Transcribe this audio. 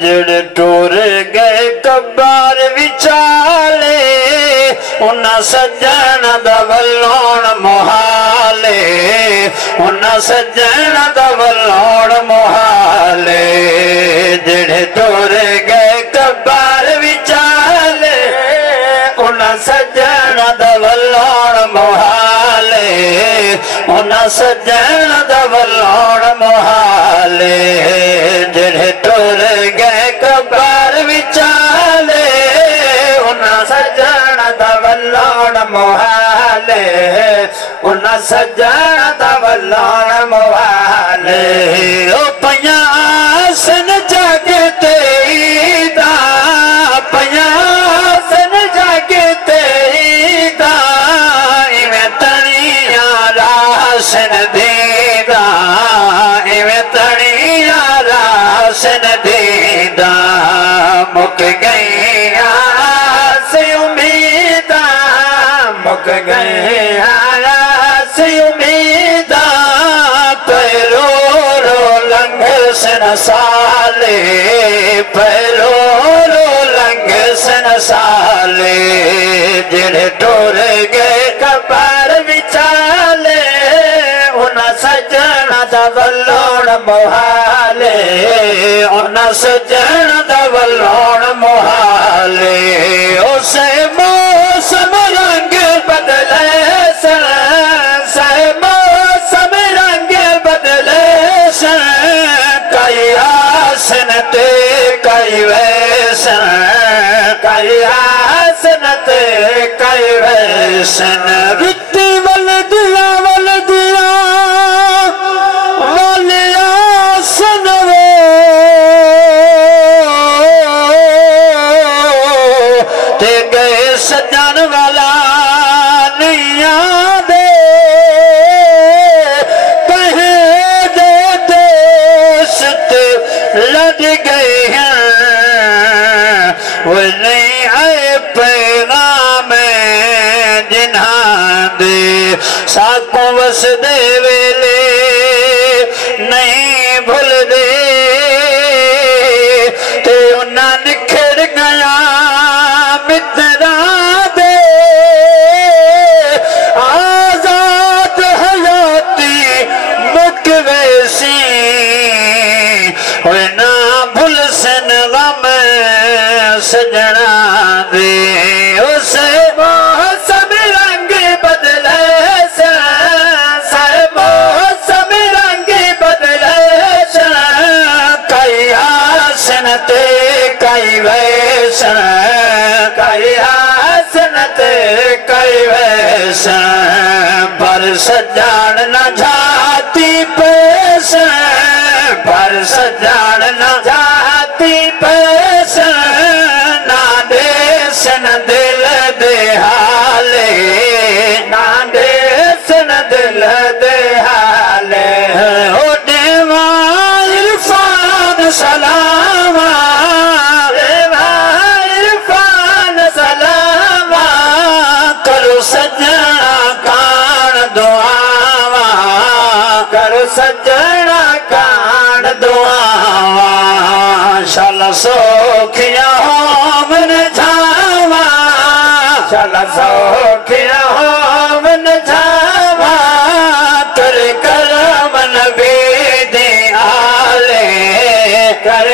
जड़े टुर गए कब्र विचाले उन्हां सज्जण दा वल्लोण मुहाले उन्हां सज्जण दा वल्लोण मुहाले जड़े टुर गए कब्र विचाले उन्हां सज्जण दा वल्लोण मुहाले उन्हां सज्जण दा वल्लोण मुहाले जड़े टुर गए कब्र विचाले उन्हां सज्जण दा वल्लोण मुहाले उन्हां सज्जण दा वल्लोण मुहाले ओ पया सन जागे तेईदा पया सन जागे तेईदा इवें तनिया रासन देदा इवें तनिया रासन देदा मुक गई से उम्मीदा मुक गए से उम्मीदा पैरो रो लंघ सन साले पैरो रो लंघ सन साले जड़े टुर गए कब्र विचाले उन्हां सज्जण दा वल्लोण मुहाले उन्हां सज्जण दा वल्लोण मुहाले उसे मौसम रंग बदले से मौसम रंग बदले कई आसन ते कई वैसन कई आसन ते कई वैसन रुत्ती वल दिया आसन वो ते गए सज्जन वाला नहीं आदे कहे दे देश ते लड़ गए हैं वो नहीं आए पैगाम जिन्हां दे साको वस दे वेले नहीं भूल दे ते उन्हां निखर गया मित्रा दे आजाद हयाती मुक वैसी ना भूल सन गम सजना दे उसे मौसम रंग बदले मौसम रंग बदले कई आसन ते कई वैसन कई आसन ते कई वैसन पर सज्जन न जाती पैसन पर सज्जन न जाती पैसन ना देसन दिल दे हाले ना देसन दिल दे हाले ओ देवा इरफान सलामा देवा इरफान सलामा करो सज्जना कान दुआवा करो सज्जना कान दुआवा शाला सोखिया मन जावा शाला सोखिया मन जावा कर करम नबी दे आले कर